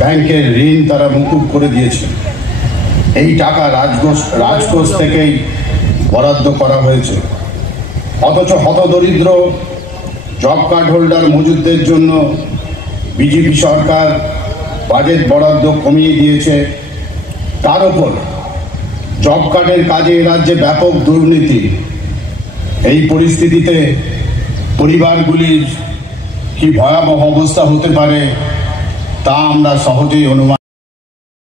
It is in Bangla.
ব্যাংকের ঋণ তারা মুকুব করে দিয়েছে। এই টাকা রাজকোষ থেকেই বরাদ্দ করা হয়েছে, অথচ হতদরিদ্র জব কার্ড হোল্ডার মজুরদের জন্য বিজেপি সরকার বাজেট বরাদ্দ কমিয়ে দিয়েছে। তার উপর জব কার্ডের কাজে রাজ্যে ব্যাপক দুর্নীতি। এই পরিস্থিতিতে পরিবারগুলির কি ভয়াবহ অবস্থা হতে পারে তা আমরা সহজেই অনুমান